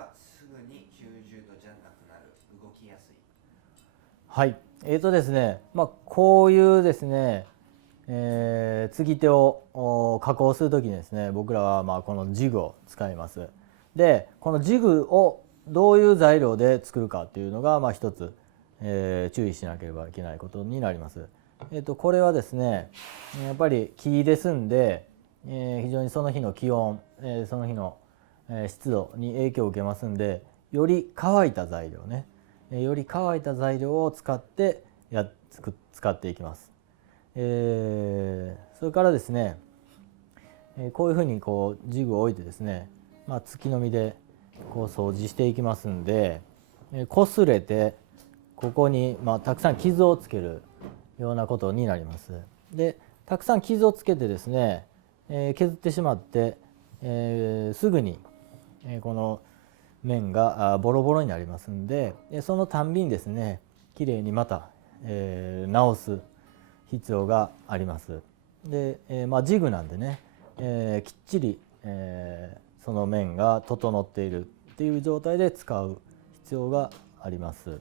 がすぐに90度じゃなくなる、動きやすい。はい、ですね、こういうですね、継ぎ手を加工するときにですね、僕らはこのジグを使います。で、このジグをどういう材料で作るかっていうのが一つ、注意しなければいけないことになります。これはですね、やっぱり木ですんで、非常にその日の気温、その日の湿度に影響を受けますんで、より乾いた材料ね、より乾いた材料を使って使っていきます。それからですね、こういうふうにジグを置いてですね、月のみで掃除していきますんで、擦れてここにたくさん傷をつけるようなことになります。で、たくさん傷をつけてですね、削ってしまって、すぐにこの面がボロボロになりますんで、そのたんびにですね、きれいにまた、直す必要があります。で、ジグなんでね、きっちり、その面が整っているっていう状態で使う必要があります。